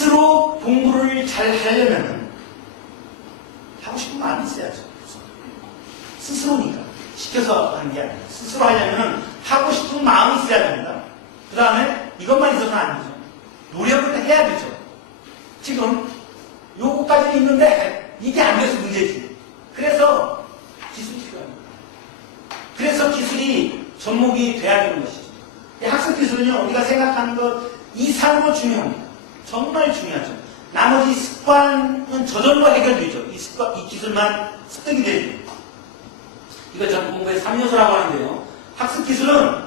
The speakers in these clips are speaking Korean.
스스로 공부를 잘 하려면 하고 싶은 마음이 있어야죠. 스스로니까. 시켜서 하는 게 아니라 스스로 하려면 하고 싶은 마음이 있어야 됩니다. 그 다음에 이것만 있어서는 안 되죠. 노력을 해야 되죠. 지금 요거까지는 있는데 이게 안 돼서 문제지. 그래서 기술이 필요합니다. 그래서 기술이 접목이 돼야 되는 것이죠. 이 학습 기술은요, 우리가 생각하는 것 이상으로 중요합니다. 정말 중요하죠. 나머지 습관은 저절로 해결되죠. 이 기술만 습득이 되죠. 이거 전 공부의 3요소라고 하는데요. 학습 기술은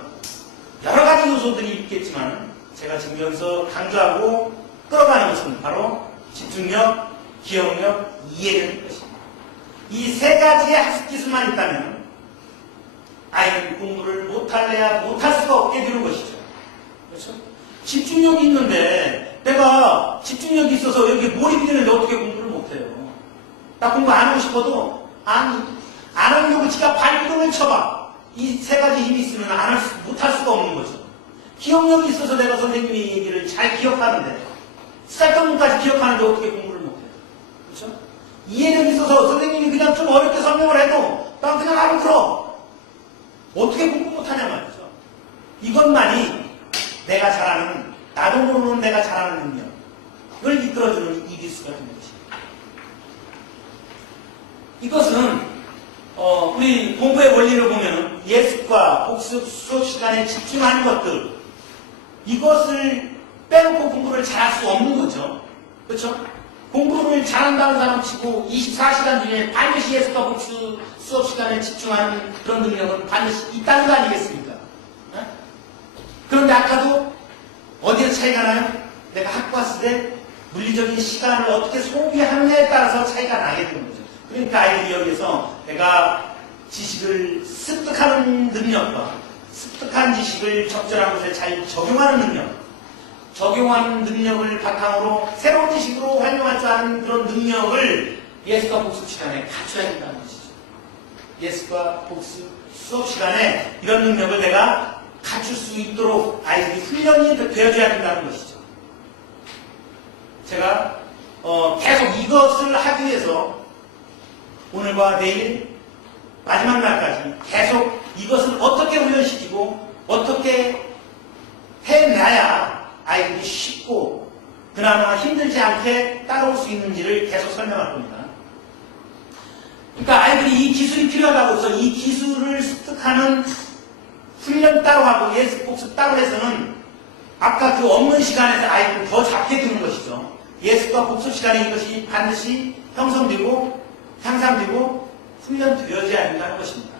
여러 가지 요소들이 있겠지만 제가 지금 여기서 강조하고 끌어가는 것은 바로 집중력, 기억력, 이해력인 것입니다. 이 세 가지의 학습 기술만 있다면 아이는 공부를 못할래야 못할 수가 없게 되는 것이죠. 그렇죠? 집중력이 있는데 내가 집중력이 있어서 여기 몰입이 되는데 어떻게 공부를 못해요? 나 공부 안 하고 싶어도 안 하려고 지가 발버둥을 쳐봐. 이 세 가지 힘이 있으면 못할 수가 없는 거죠. 기억력이 있어서 내가 선생님의 얘기를 잘 기억하는데 시작부까지 기억하는데 어떻게 공부를 못해요? 그렇죠? 이해력이 있어서 선생님이 그냥 좀 어렵게 설명을 해도 난 그냥 알아들어. 어떻게 공부 못하냐 말이죠. 이것만이 내가 잘하는, 나도 모르는 내가 잘하는 능력을 이끌어주는 이기수가 되는 것입니다. 이것은 우리 공부의 원리를 보면 예습과 복습, 수업 시간에 집중하는 것들, 이것을 빼놓고 공부를 잘할 수 없는 거죠. 그렇죠? 공부를 잘한다는 사람 치고 24시간 중에 반드시 예습과 복습, 수업 시간에 집중하는 그런 능력은 반드시 있다는 거 아니겠습니까? 네? 그런데 아까도 어디에 차이가 나요? 내가 학교 왔을 때 물리적인 시간을 어떻게 소비하느냐에 따라서 차이가 나게 되는 거죠. 그러니까 아이들이 여기서 내가 지식을 습득하는 능력과 습득한 지식을 적절한 곳에 잘 적용하는 능력, 적용하는 능력을 바탕으로 새로운 지식으로 활용할 줄 아는 그런 능력을 예습과 복습 시간에 갖춰야 된다는 것이죠. 예습과 복습, 수업 시간에 이런 능력을 내가 갖출 수 있도록 아이들이 훈련이 되어줘야 된다는 것이죠. 제가 계속 이것을 하기 위해서 오늘과 내일 마지막 날까지 계속 이것을 어떻게 훈련시키고 어떻게 해놔야 아이들이 쉽고 그나마 힘들지 않게 따라올 수 있는지를 계속 설명할 겁니다. 그러니까 아이들이 이 기술이 필요하다고 해서 이 기술을 습득하는 훈련 따로 하고 예습 복습 따로 해서는 아까 그 없는 시간에서 아이들을 더 잡게 두는 것이죠. 예습과 복습 시간에 이것이 반드시 형성되고 향상되고 훈련되어져야 한다는 것입니다.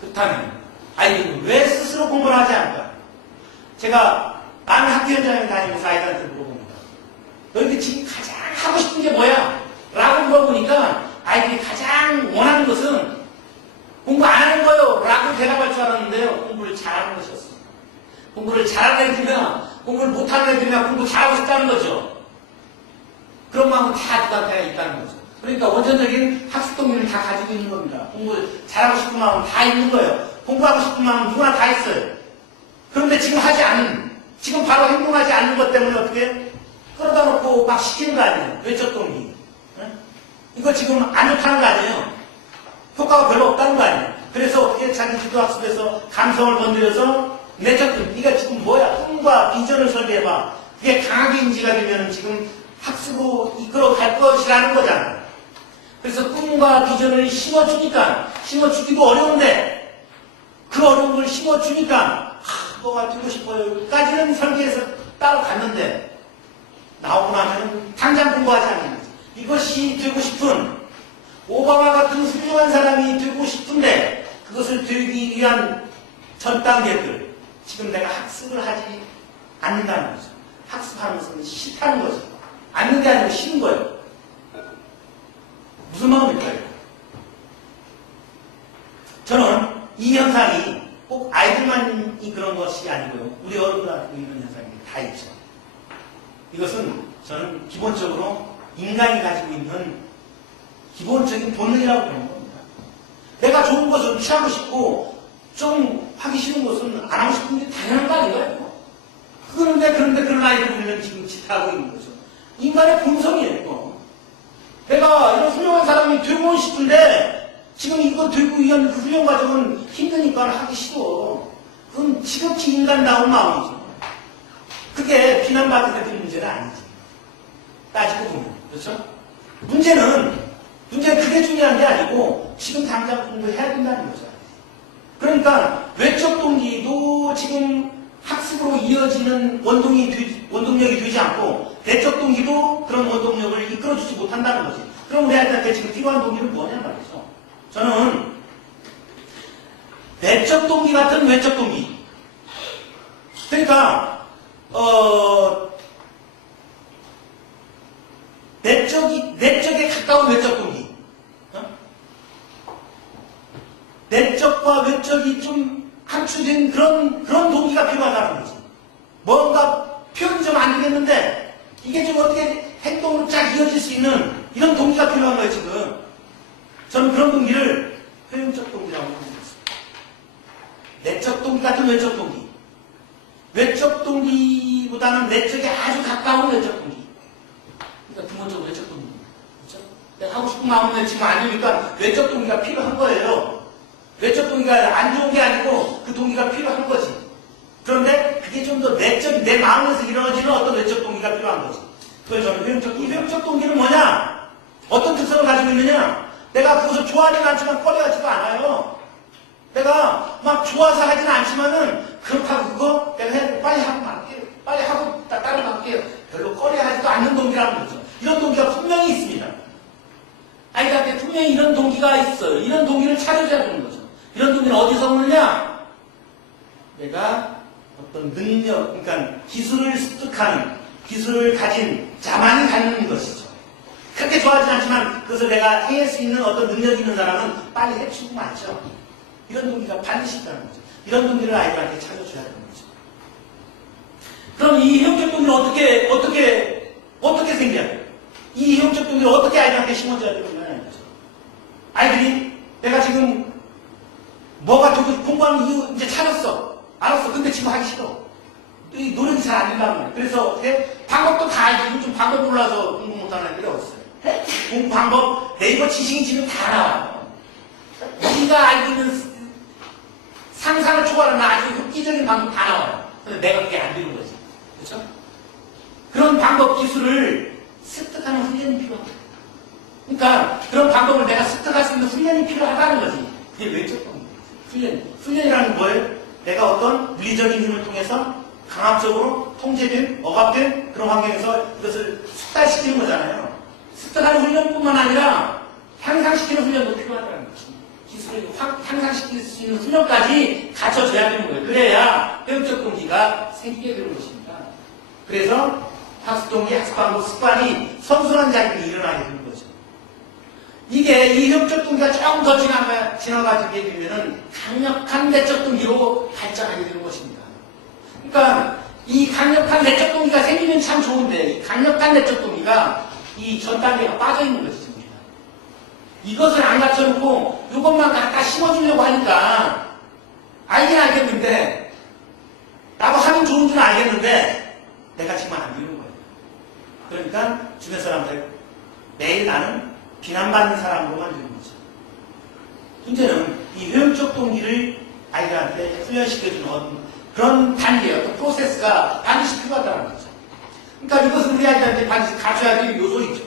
그렇다면 아이들은 왜 스스로 공부를 하지 않을까? 제가 많은 학교 현장에 다니면서 아이들한테 물어봅니다. 너희들 지금 가장 하고 싶은 게 뭐야? 라고 물어보니까 아이들이 가장 원하는 것은 공부 안 하는 거요 라고 대답할 줄 알았는데요. 공부를 잘하는 것이었습니다. 공부를 잘하는 애들이나 공부를 못하는 애들이나 공부 잘하고 싶다는 거죠. 그런 마음은 다 누구한테 있다는 거죠. 그러니까 원천적인 학습 동기를 다 가지고 있는 겁니다. 공부 잘하고 싶은 마음은 다 있는 거예요. 공부하고 싶은 마음은 누구나 다 있어요. 그런데 지금 하지 않는, 지금 바로 행동하지 않는 것 때문에 어떻게 끌어다 놓고 막 시키는 거 아니에요. 외적 동기. 네? 이거 지금 안 좋다는 거 아니에요. 효과가 별로 없다는 거 아니에요. 그래서 어떻게 자기 지도학습에서 감성을 건드려서 내적 동기, 네가 지금 뭐야? 꿈과 비전을 설계해봐. 그게 강하게 인지가 되면 지금 학습으로 이끌어 갈 것이라는 거잖아요. 그래서 꿈과 비전을 심어주니까, 심어주기도 어려운데, 그 어려운 걸 심어주니까, 뭐가 되고 싶어요. 까지는 설계해서 따라갔는데, 나오고 나면 당장 공부하지 않는 거죠. 이것이 되고 싶은, 오바마 같은 훌륭한 사람이 되고 싶은데, 그것을 되기 위한 전 단계들, 지금 내가 학습을 하지 않는다는 거죠. 학습하는 것은 싫다는 거죠. 않는 게 아니고 싫은 거예요. 무슨 마음일까요? 저는 이 현상이 꼭 아이들만이 그런 것이 아니고요. 우리 어른들한테도 이런 현상이 다 있죠. 이것은 저는 기본적으로 인간이 가지고 있는 기본적인 본능이라고 보는 겁니다. 내가 좋은 것은 취하고 싶고 좀 하기 싫은 것은 안 하고 싶은 게 당연한 거 아닌가요? 그런데 그런 아이들 우리는 지금 하고 있는 거죠. 인간의 본성이에요, 이거. 내가 이런 훌륭한 사람이 되고 싶은데 지금 이거 되고 위한 그 훈련 과정은 힘드니까 하기 싫어. 그건 지극히 인간다운 마음이죠. 그게 비난받을 때 문제는 아니지. 따지고 보면. 그렇죠? 문제는 그게 중요한 게 아니고 지금 당장 공부해야 된다는 거죠. 그러니까 외적 동기도 지금 학습으로 이어지는 원동력이 되지 않고 내적 동기도 그런 원동력을 이끌어주지 못한다는 거지. 그럼 우리한테 지금 필요한 동기는 뭐냐 말이죠. 저는 내적 동기 같은 외적 동기. 그러니까 내적에 가까운 외적 동기. 내적과 외적이 좀 함축된 그런 동기가 필요하다는 거지. 뭔가 표현이 좀 안 되겠는데 이게 좀 어떻게 행동으로 쫙 이어질 수 있는 이런 동기가 필요한 거예요, 지금. 저는 그런 동기를 효용적 동기라고 합니다. 내적 동기 같은 외적 동기. 외적 동기보다는 내적에 아주 가까운 외적 동기. 그러니까 근본적으로 외적 동기. 그렇죠? 내가 하고 싶은 마음은 지금 아니니까 외적 동기가 필요한 거예요. 외적 동기가 안 좋은 게 아니고 그 동기가 필요한 거지. 그런데 그게 좀 더 내적, 내 마음에서 일어나지는 어떤 외적 동기가 필요한 거지. 그걸 저는 효용적 동기. 효용적 동기는 뭐냐? 어떤 특성을 가지고 있느냐? 내가 그것을 좋아하지는 않지만 꺼려하지도 않아요. 내가 막 좋아서 하지는 않지만은 그렇다고 그거 내가 빨리 하고 말게요. 빨리 하고 따라갈게요. 별로 꺼려하지도 않는 동기라는 거죠. 이런 동기가 분명히 있습니다. 아이들한테 분명히 이런 동기가 있어요. 이런 동기를 찾아줘야 되는 거죠. 이런 동기는 어디서 오느냐? 내가 어떤 능력, 그러니까 기술을 습득하는, 기술을 가진 자만이 갖는 것이죠. 그렇게 좋아하지 않지만 그것을 내가 해낼 수 있는 어떤 능력이 있는 사람은 빨리 해치고 맞죠. 이런 동기가 반드시 있다는 거죠. 이런 동기를 아이들한테 찾아줘야 되는 거죠. 그럼 이 효용적 동기는 어떻게 생겨요? 이 효용적 동기를 어떻게 아이들한테 심어줘야 되는 거죠? 아이들이 내가 지금 뭐가 되고 공부하는 이유 이제 찾았어. 알았어. 근데 지금 하기 싫어. 이 노력이 잘 안 된다는 거예요. 그래서 어떻게? 방법도 다 알고 요즘 방법 몰라서 공부 못하는 애들이 없어요. 공부 방법 네이버 지식인 치면 다 나와요. 우리가 알고 있는 상상을 초월하는 아주 획기적인 방법 다 나와요. 근데 내가 그게 안 되는 거지. 그렇죠? 그런 방법 기술을 습득하는 훈련이 필요합니다. 그러니까 그런 방법을 내가 습득할 수 있는 훈련이 필요하다는 거지. 그게 외적 동기. 훈련이라는 뭐예요? 내가 어떤 물리적인 힘을 통해서 강압적으로 통제된, 억압된 그런 환경에서 이것을 숙달시키는 거잖아요. 습득하는 훈련뿐만 아니라 향상시키는 훈련도 필요하다는 거지. 기술을 향상시킬 수 있는 훈련까지 갖춰줘야 되는 거예요. 그래야 효용적 동기가 생기게 되는 것입니다. 그래서 학습 동기, 학습 방법, 습관이 선순환 자리를 일어나게 되는 거죠. 이게 이 효용적 동기가 조금 더 지나가게 되면은 강력한 내적 동기로 발전하게 되는 것입니다. 그러니까 이 강력한 내적 동기가 생기면 참 좋은데 이 강력한 내적 동기가 이 전 단계가 빠져 있는 거지 지금. 이것을 안 갖춰놓고 이것만 갖다 심어주려고 하니까 알긴 알겠는데 나도 하면 좋은 줄 알겠는데 내가 지금 안 되는 거예요. 그러니까 주변 사람들 매일 나는 비난받는 사람으로 만드는 거죠. 문제는 이 효용적 동기를 아이들한테 훈련시켜주는 그런 단계, 어떤 프로세스가 반드시 필요하다는 거죠. 그러니까 이것을 우리 아이들한테 반드시 가져야 될 요소이죠.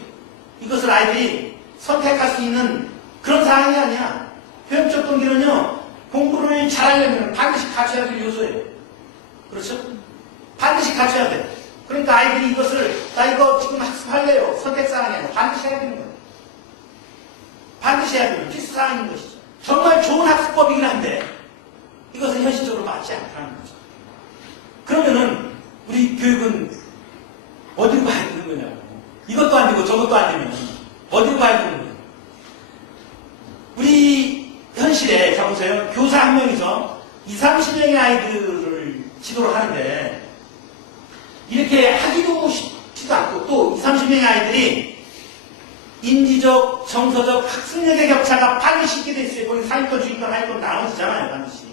이것을 아이들이 선택할 수 있는 그런 상황이 아니야. 효용적 동기는요, 공부를 잘하려면 반드시 갖춰야 될 요소예요. 그렇죠? 반드시 갖춰야 돼. 그러니까 아이들이 이것을, 나 이거 지금 학습할래요. 선택사항이 아니라 반드시 해야 되는 거예요. 반드시 해야 되는 필수사항인 것이죠. 정말 좋은 학습법이긴 한데, 이것은 현실적으로 맞지 않다는 거죠. 그러면은, 우리 교육은 어디로 가야 되는 거냐고. 이것도 안 되고 저것도 안 되면, 어디로 가야 되는 거예요? 우리 현실에, 자 보세요. 교사 한 명이서 20-30명의 아이들을 지도를 하는데, 이렇게 하기도 쉽지도 않고, 또 20-30명의 아이들이 인지적, 정서적, 학습력의 격차가 반드시 있게 돼 있어요. 거기 상위권, 중위권, 하위권 나눠지잖아요, 반드시.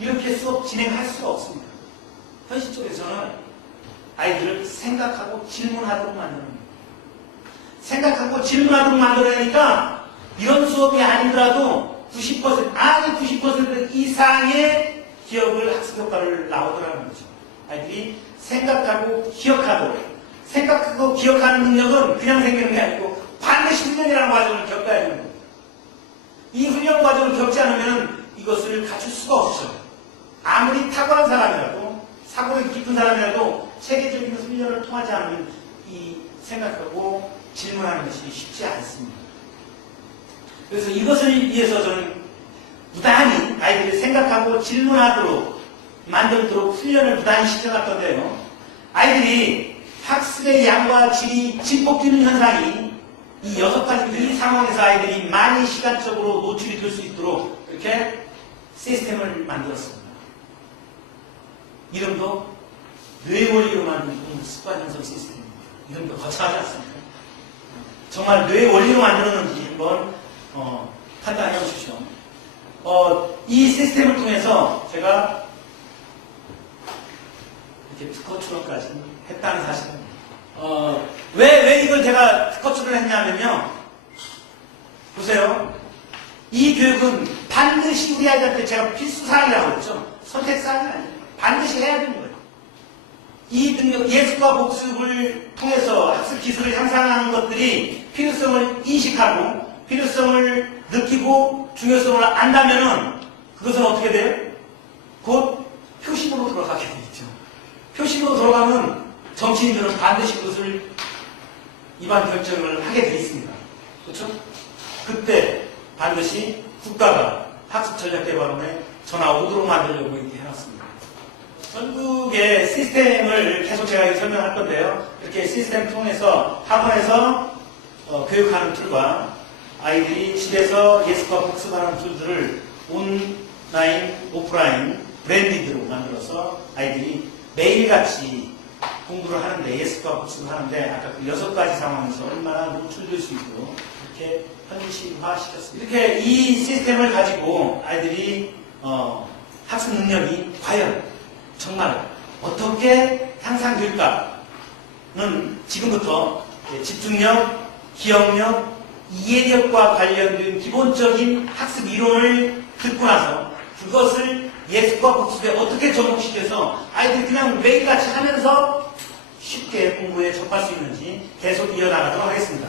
이렇게 수업 진행할 수가 없습니다. 현실 쪽에서는 아이들을 생각하고 질문하도록 만드는 거예요. 생각하고 질문하도록 만들어내니까 이런 수업이 아니더라도 90% 이상의 기억을 학습 효과를 나오더라는 거죠. 아이들이 생각하고 기억하도록. 생각하고 기억하는 능력은 그냥 생기는 게 아니고 반드시 훈련이라는 과정을 겪어야 되는 거예요. 이 훈련 과정을 겪지 않으면 이것을 갖출 수가 없어요. 아무리 탁월한 사람이라도, 사고력이 깊은 사람이라도 체계적인 훈련을 통하지 않으면 이 생각하고 질문하는 것이 쉽지 않습니다. 그래서 이것을 위해서 저는 무단히 아이들이 생각하고 질문하도록 만들도록 훈련을 무단히 시켜놨던데요. 아이들이 학습의 양과 질이 진폭되는 현상이 이 6가지 이 상황에서 아이들이 많이 시간적으로 노출이 될 수 있도록 이렇게 시스템을 만들었습니다. 이름도 뇌원리로 만든 습관 형성 시스템입니다. 이름도 거창하지 않습니까? 정말 뇌원리로 만들었는지 한번 판단해 보십시오. 이 시스템을 통해서 제가 이렇게 특허 출원까지 했다는 사실입니다. 왜 이걸 제가 특허 출원을 했냐면요. 보세요. 이 교육은 반드시 우리 아이들한테 제가 필수사항이라고 했죠. 선택사항이 아니에요. 반드시 해야 되는 거예요. 이 능력, 예습과 복습을 통해서 학습 기술을 향상하는 것들이 필요성을 인식하고 필요성을 느끼고 중요성을 안다면은 그것은 어떻게 돼요? 곧 표심으로 돌아가게 되겠죠. 표심으로 돌아가면 정치인들은 반드시 그것을 입안 결정을 하게 되어 있습니다. 그렇죠? 그때 반드시 국가가 학습전략개발원에 전화 오도록 만들려고 이렇게 해놨습니다. 전국의 시스템을 계속 제가 설명할 건데요. 이렇게 시스템 통해서 학원에서 교육하는 툴과 아이들이 집에서 예습과 복습하는 툴들을 온라인, 오프라인, 브랜디드로 만들어서 아이들이 매일같이 공부를 하는데, 예습과 복습을 하는데, 아까 그 6가지 상황에서 얼마나 노출될 수 있도록 이렇게 현실화시켰습니다. 이렇게 이 시스템을 가지고 아이들이 학습 능력이 과연 정말 어떻게 향상될까는 지금부터 집중력, 기억력, 이해력과 관련된 기본적인 학습 이론을 듣고 나서 그것을 예습과 복습에 어떻게 접목시켜서 아이들이 그냥 매일같이 하면서 쉽게 공부에 접할 수 있는지 계속 이어나가도록 하겠습니다.